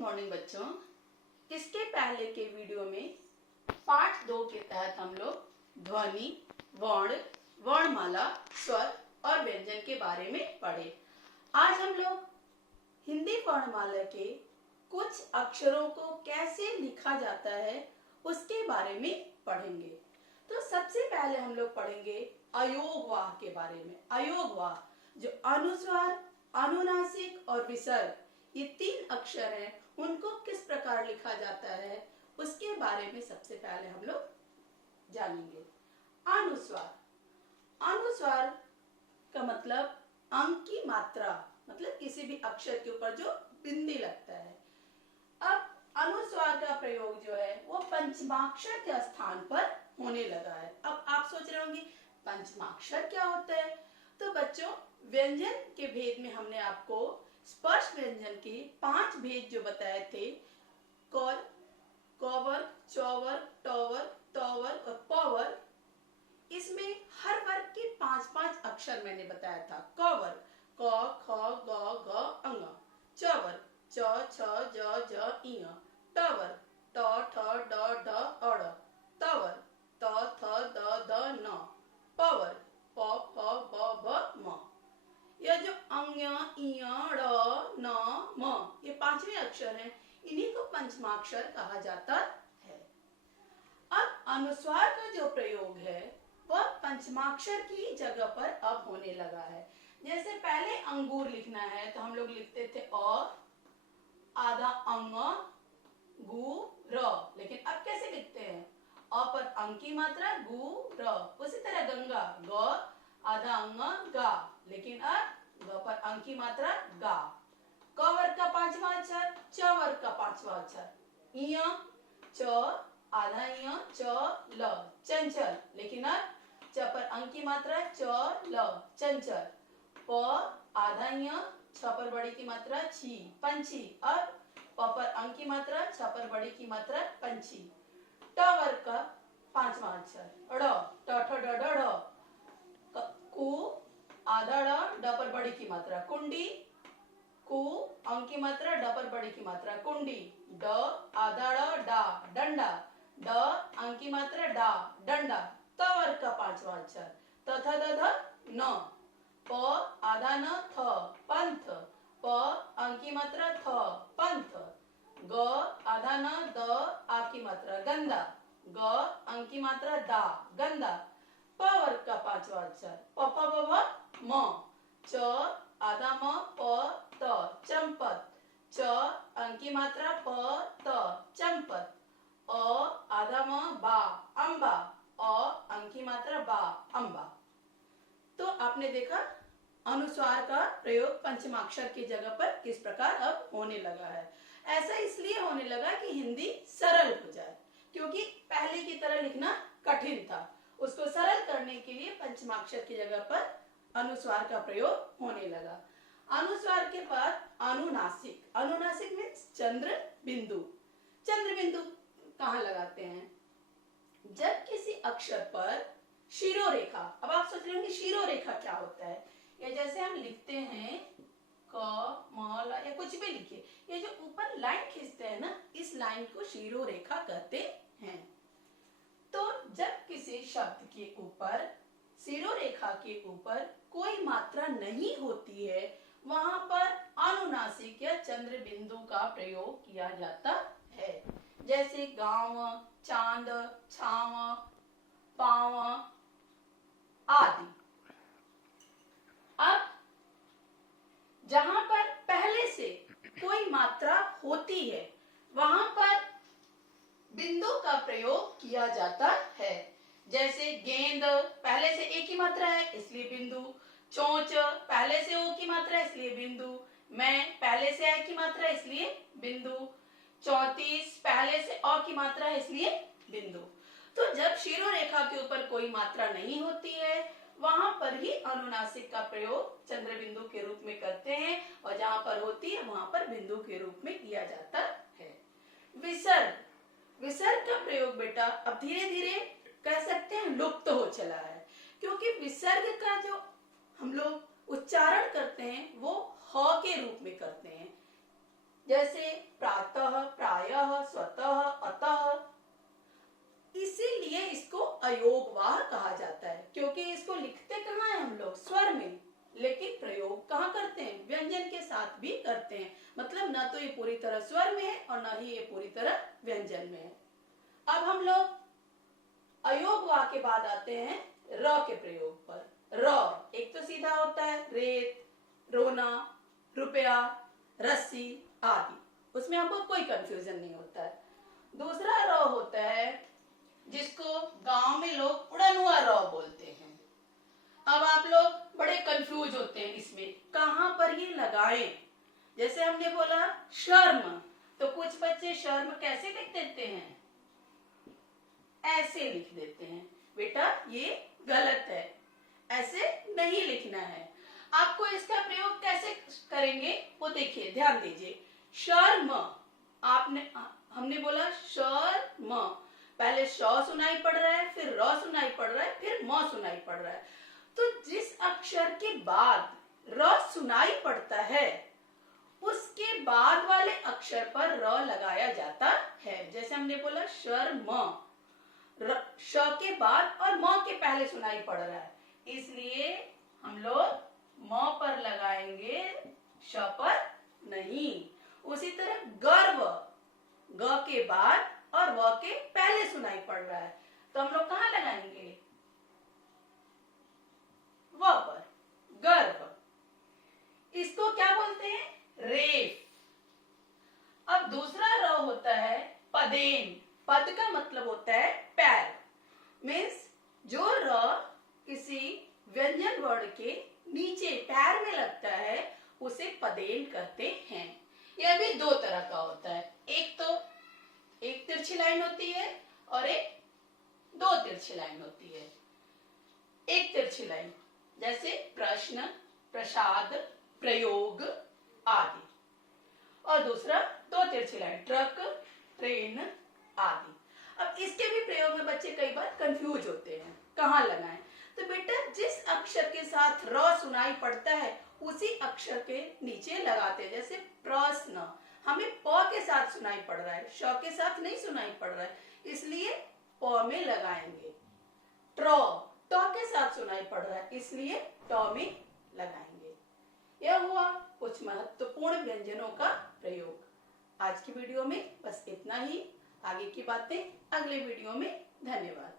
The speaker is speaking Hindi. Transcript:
मॉर्निंग बच्चों। इसके पहले के वीडियो में पाठ 2 के तहत हम लोग ध्वनि, वर्ण, वर्णमाला, स्वर और व्यंजन के बारे में पढ़े। आज हम लोग हिंदी वर्णमाला के कुछ अक्षरों को कैसे लिखा जाता है उसके बारे में पढ़ेंगे। तो सबसे पहले हम लोग पढ़ेंगे अयोगवाह के बारे में। अयोगवाह जो अनुस्वार, अनुनासिक और विसर्ग ये 3 अक्षर हैं, उनको किस प्रकार लिखा जाता है उसके बारे में सबसे पहले हम लोग जानेंगे। अनुस्वार, अनुस्वार का मतलब अंक की मात्रा, मतलब किसी भी अक्षर के ऊपर जो बिंदी लगता है। अब अनुस्वार का प्रयोग जो है वो पंचमाक्षर के स्थान पर होने लगा है। अब आप सोच रहे होंगे पंचमाक्षर क्या होता है। तो बच्चों, व्यंजन के भेद में हमने आपको स्पर्श व्यंजन के 5 भेद जो बताए थे, कौल, कौवर्ग, चौवर्ग, टौवर्ग, तौवर्ग और पौवर्ग, इसमें हर वर्ग के 5-5 अक्षर मैंने बताया था। कौवर्ग क, ख, ग, घ, अंग। चौवर्ग च, छ, ज, ज, इं। टौवर्ग ट, ठ, ड, ढ, अड़। तौवर्ग त, थ, द, द, न। पौवर्ग प, फ, ब, भ, म। यह जो अंग, इय, ड़, न, म ये 5वें अक्षर हैं, इन्हीं को पंचमाक्षर कहा जाता है। अब अनुस्वार का जो प्रयोग है वह पंचमाक्षर की जगह पर अब होने लगा है। जैसे पहले अंगूर लिखना है तो हम लोग लिखते थे अ, आधा अंग, गु, र, लेकिन अब कैसे लिखते हैं? अ पर अंग की मात्रा, गु, र। उसी तरह गंगा ग, आधा अंग, गा, लेकिन अब ग पर अंग की मात्रा, गा। क वर्ग का 5वां अक्षर, च वर्ग का 5वां अक्षर। इय, च, आधा इय, च, ल, चंचल, लेकिन अब च पर अंग की मात्रा, च, ल, चंचल। प, आधा इय, छ पर बड़ी की मात्रा, छी, पंछी। अब प पर अंग की मात्रा, छ पर बड़ी की मात्रा, पंछी। ट वर्ग का 5वां अक्षर, ड़, ट, ठ, ड, ढ, ढ। कु, आधा ड, ड पर बड़ी की मात्रा, कुंडी। कु, अंग की मात्रा, ड पर बड़ी की मात्रा, कुंडी। ड, आधा ड, डा, डंडा। ड, अंग की मात्रा, डा, डंडा। त वर्ग का 5वां अक्षर, त, थ, द, ध, न। प, आधा न, थ, पंथ। प, अंग की मात्रा, थ, पंथ। ग, आधा न, द, आ की मात्रा, गंदा। ग, अंग की मात्रा, दा, गंदा। प वर्ग का 5वां अक्षर, प, प, ब, भ, म। च, आधा म, प, त, चंपत। च, अंग की मात्रा, प, त, चंपत। अ, आधा म, बा, अंबा। अ, अंग की मात्रा, बा, अंबा। तो आपने देखा अनुस्वार का प्रयोग पंचमाक्षर की जगह पर किस प्रकार अब होने लगा है। ऐसा इसलिए होने लगा कि हिंदी सरल हो जाए, क्योंकि पहले की तरह लिखना कठिन था। उसको सरल करने के लिए पंचमाक्षर की जगह पर अनुस्वार का प्रयोग होने लगा। अनुस्वार के बाद अनुनासिक। अनुनासिक मीन्स चंद्र बिंदु। चंद्र बिंदु कहाँ लगाते हैं? जब किसी अक्षर पर शिरोरेखा, अब आप सोच रहे होंगे शिरोरेखा क्या होता है। या जैसे हम लिखते हैं क, म, ल या कुछ भी लिखिए, ये जो ऊपर लाइन खींचते हैं ना, इस लाइन को शिरोरेखा कहते हैं। तो जब किसी शब्द के ऊपर शिरोरेखा के ऊपर कोई मात्रा नहीं होती है, वहां पर अनुनासिक या चंद्र बिंदु का प्रयोग किया जाता है। जैसे गांव, चांद, छाव, पाव आदि। अब जहां पर पहले से कोई मात्रा होती है वहां पर बिंदु का प्रयोग किया जाता है। जैसे गेंद, पहले से एक ही मात्रा है इसलिए बिंदु। चोंच, पहले से ओ की मात्रा है इसलिए बिंदु। मैं, पहले से ए की मात्रा है इसलिए बिंदु। 34, पहले से अ की मात्रा है इसलिए बिंदु। तो जब शिरोरेखा के ऊपर कोई मात्रा नहीं होती है वहां पर ही अनुनासिक का प्रयोग चंद्र बिंदु के रूप में करते हैं, और जहां पर होती है वहां पर बिंदु के रूप में किया जाता है। विसर्ग, विसर्ग का प्रयोग बेटा अब धीरे धीरे कह सकते हैं लुप्त हो चला है, क्योंकि विसर्ग का जो हम लोग उच्चारण करते हैं वो ह के रूप में करते हैं। जैसे प्रातः, प्रायः, स्वतः, अतः। इसीलिए इसको अयोगवाह कहा जाता है, क्योंकि इसको लिखते कहाँ हैं हम लोग? स्वर में, लेकिन प्रयोग कहाँ करते हैं? व्यंजन के साथ भी करते हैं। मतलब न तो ये पूरी तरह स्वर में है और न ही ये पूरी तरह व्यंजन में है। अब हम लोग अयोगवाह के बाद आते हैं र के प्रयोग पर। र एक तो सीधा होता है, रेत, रोना, रुपया, रस्सी आदि, उसमें हमको कोई कंफ्यूजन नहीं होता है। दूसरा र होता है जिसको गांव में लोग उड़न हुआ र बोलते हैं। अब आप लोग बड़े कंफ्यूज होते हैं इसमें, कहां पर ये लगाएं। जैसे हमने बोला शर्म, तो कुछ बच्चे शर्म कैसे लिख देते हैं? ऐसे लिख देते हैं। बेटा ये गलत है, ऐसे नहीं लिखना है। आपको इसका प्रयोग कैसे करेंगे वो देखिए, ध्यान दीजिए। शर्म, हमने बोला शर्म, पहले श सुनाई पड़ रहा है, फिर र सुनाई पड़ रहा है, फिर म सुनाई पड़ रहा है। तो जिस अक्षर के बाद र सुनाई पड़ता है उसके बाद वाले अक्षर पर र लगाया जाता है। जैसे हमने बोला शर्म, श के बाद और म के पहले सुनाई पड़ रहा है, इसलिए हम लोग म पर लगाएंगे, श पर नहीं। उसी तरह गर्व, ग के बाद और व के पहले सुनाई पड़ रहा है, तो हम लोग कहाँ लगाएंगे? व पर, गर्व। इसको क्या बोलते हैं? रेफ। अब दूसरा र होता है पदेन। पद का मतलब होता है पैर, मीन्स जो र किसी व्यंजन वर्ण के नीचे पैर में लगता है उसे पदेन कहते हैं। यह भी दो तरह का होता है, एक तो एक तिरछी लाइन होती है और एक दो तिरछी लाइन होती है। एक तिरछी लाइन जैसे प्रश्न, प्रसाद, प्रयोग आदि, और दूसरा दो तिरछी लाइन ट्रक, ट्रेन आदि। अब इसके भी प्रयोग में बच्चे कई बार कंफ्यूज होते हैं, कहाँ लगाएं? तो बेटा जिस अक्षर के साथ र सुनाई पड़ता है उसी अक्षर के नीचे लगाते हैं। जैसे प्रश्न, हमें प के साथ सुनाई पड़ रहा है, श के साथ नहीं सुनाई पड़ रहा है, इसलिए प में लगाएंगे। ट्र, ट के साथ सुनाई पड़ रहा है, इसलिए ट में लगाएंगे। यह हुआ कुछ महत्वपूर्ण व्यंजनों का प्रयोग। आज की वीडियो में बस इतना ही। आगे की बातें अगले वीडियो में। धन्यवाद।